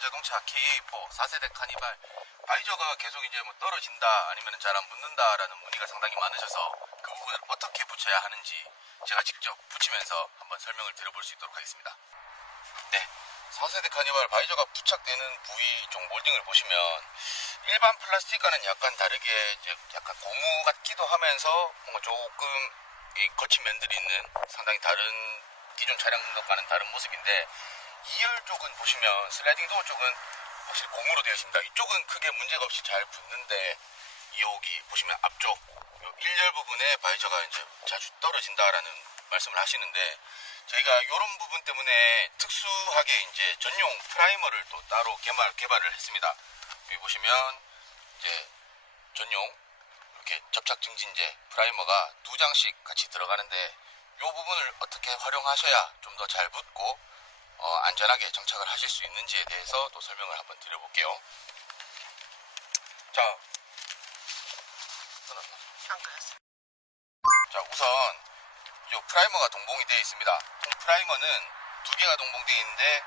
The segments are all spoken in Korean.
자, KA4 4세대 카니발 바이저가 계속 이제 뭐 떨어진다 아니면 잘 안 붙는다라는 문의가 상당히 많으셔서 그 부분을 어떻게 붙여야 하는지 제가 직접 붙이면서 한번 설명을 드려볼 수 있도록 하겠습니다. 네. 4세대 카니발 바이저가 부착되는 부위 쪽 몰딩을 보시면 일반 플라스틱과는 약간 다르게 이제 약간 고무 같기도 하면서 뭔가 조금 이 거친 면들이 있는 상당히 다른 기존 차량과는 다른 모습인데 2열 쪽은 보시면 슬라이딩 도어 쪽은 확실히 고무로 되어 있습니다. 이쪽은 크게 문제가 없이 잘 붙는데 여기 보시면 앞쪽 요 1열 부분에 바이저가 이제 자주 떨어진다라는 말씀을 하시는데 저희가 이런 부분 때문에 특수하게 이제 전용 프라이머를 또 따로 개발, 개발을 했습니다. 여기 보시면 이제 전용 이렇게 접착 증진제 프라이머가 두 장씩 같이 들어가는데 이 부분을 어떻게 활용하셔야 좀 더 잘 붙고 어, 안전하게 정착을 하실 수 있는지에 대해서 또 설명을 한번 드려볼게요. 자? 자, 우선 이 프라이머가 동봉이 되어 있습니다. 이 프라이머는 두 개가 동봉되어 있는데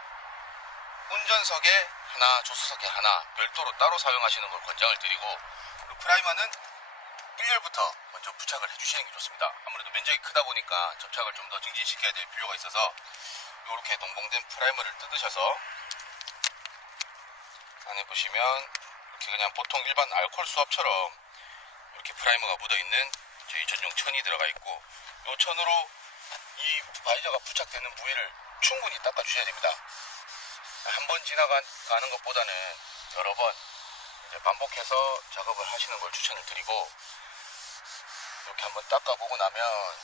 운전석에 하나, 조수석에 하나 별도로 따로 사용하시는 걸 권장을 드리고 그리고 프라이머는 1열부터 먼저 부착을 해주시는 게 좋습니다. 아무래도 면적이 크다 보니까 접착을 좀 더 증진시켜야 될 필요가 있어서 이렇게 동봉된 프라이머를 뜯으셔서 안에 보시면 이렇게 그냥 보통 일반 알콜 수압처럼 이렇게 프라이머가 묻어있는 저희 전용 천이 들어가 있고 이 천으로 이 바이저가 부착되는 부위를 충분히 닦아주셔야 됩니다. 한 번 지나가는 것보다는 여러 번 반복해서 작업을 하시는 걸 추천을 드리고 이렇게 한번 닦아보고 나면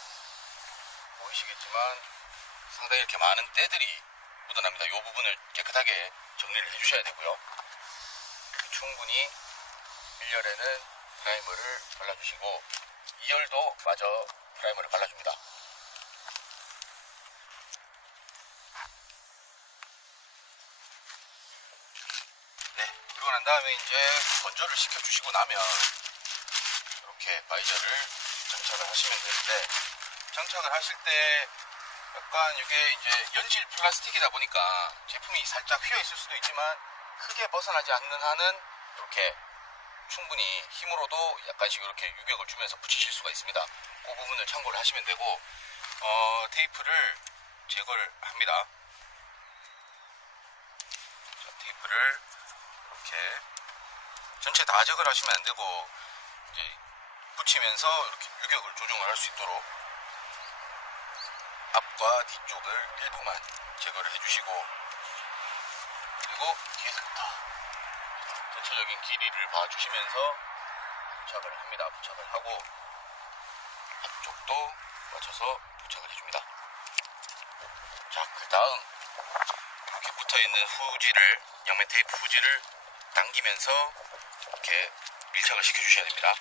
보이시겠지만 상당히 이렇게 많은 때들이 묻어납니다. 이 부분을 깨끗하게 정리를 해주셔야 되고요. 충분히 1열에는 프라이머를 발라주시고 2열도 마저 프라이머를 발라줍니다. 네, 그러고 난 다음에 이제 건조를 시켜주시고 나면 이렇게 바이저를 장착을 하시면 되는데 장착을 하실 때 약간 이게 이제 연실 플라스틱이다 보니까 제품이 살짝 휘어 있을 수도 있지만 크게 벗어나지 않는 한은 이렇게 충분히 힘으로도 약간씩 이렇게 유격을 주면서 붙이실 수가 있습니다. 그 부분을 참고를 하시면 되고 어, 테이프를 제거를 합니다. 자, 테이프를 이렇게 전체 다 제거를 하시면 안 되고 이제 붙이면서 이렇게 유격을 조정을 할 수 있도록 앞과 뒤쪽을 일부만 제거를 해주시고 그리고 뒤에서부터 전체적인 길이를 봐주시면서 부착을 합니다. 부착을 하고 앞쪽도 맞춰서 부착을 해줍니다. 자, 그 다음 이렇게 붙어있는 후지를 양면 테이프 후지를 당기면서 이렇게 밀착을 시켜주셔야 됩니다.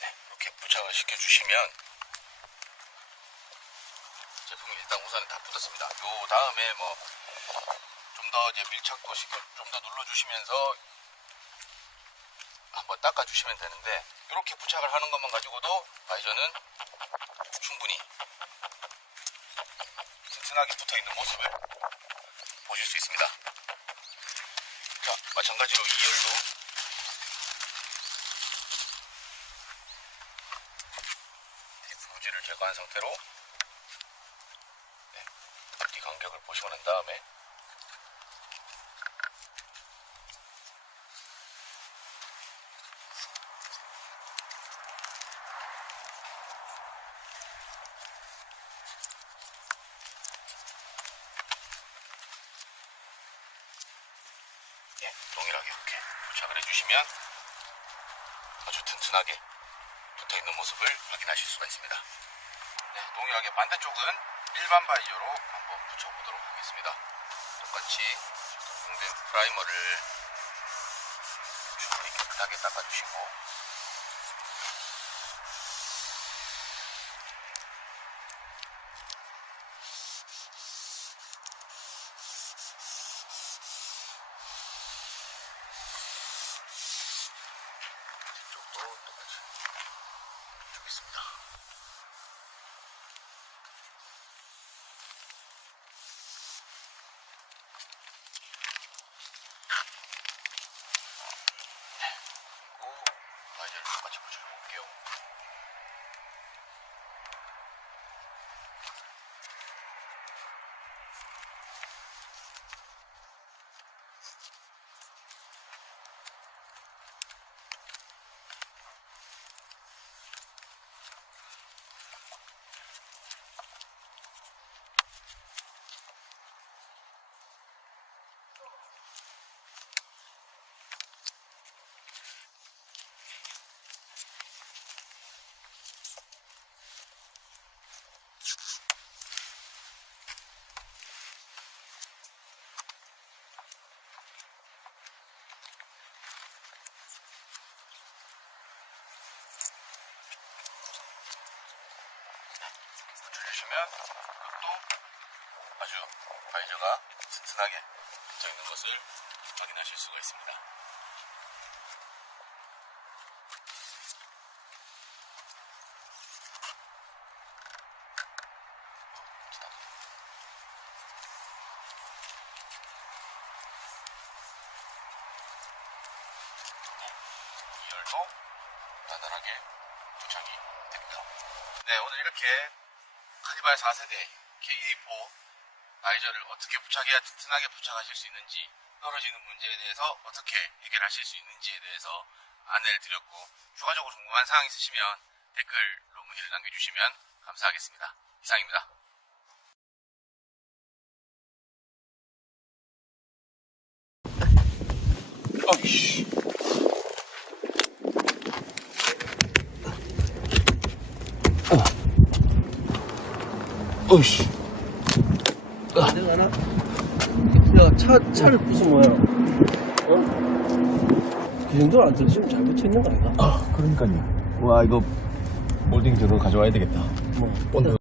네, 시켜주시면 제품이 일단 우선은 다 붙었습니다. 요 다음에 뭐 좀 더 이제 밀착도 시켜 좀 더 눌러주시면서 한번 닦아주시면 되는데 이렇게 부착을 하는 것만 가지고도 바이저는 충분히 튼튼하게 붙어 있는 모습을 보실 수 있습니다. 자, 마찬가지로 2열도 테이프 후지를 제거한 상태로 네, 앞뒤 간격을 보시고 난 다음에 예, 동일하게 이렇게 부착을 해주시면 아주 튼튼하게 붙어 있는 모습을 확인하실 수가 있습니다. 네, 동일하게 반대쪽은 일반 바이저로 한번 붙여보도록 하겠습니다. 똑같이 동봉된 프라이머를 깨끗하게 닦아주시고 이쪽도 똑같이 주겠습니다. 붙여주시면 이것도 아주 바이저가 튼튼하게 붙어 있는 것을 확인하실 수가 있습니다. 이 열도 단단하게 부착이 됩니다. 네, 오늘 이렇게 카니발 4세대 KA4 바이저를 어떻게 부착해야 튼튼하게 부착하실 수 있는지 떨어지는 문제에 대해서 어떻게 해결하실 수 있는지에 대해서 안내를 드렸고 추가적으로 궁금한 사항 있으시면 댓글로 문의를 남겨주시면 감사하겠습니다. 이상입니다. 어이씨. 어이씨. 내가 나, 야, 차, 차를 부순 뭐야? 어? 그 정도는 안 들으시면 잘못 있는 거 아이가? 그러니까요. 와 이거 몰딩 저거 가져와야 되겠다. 뭐, 오늘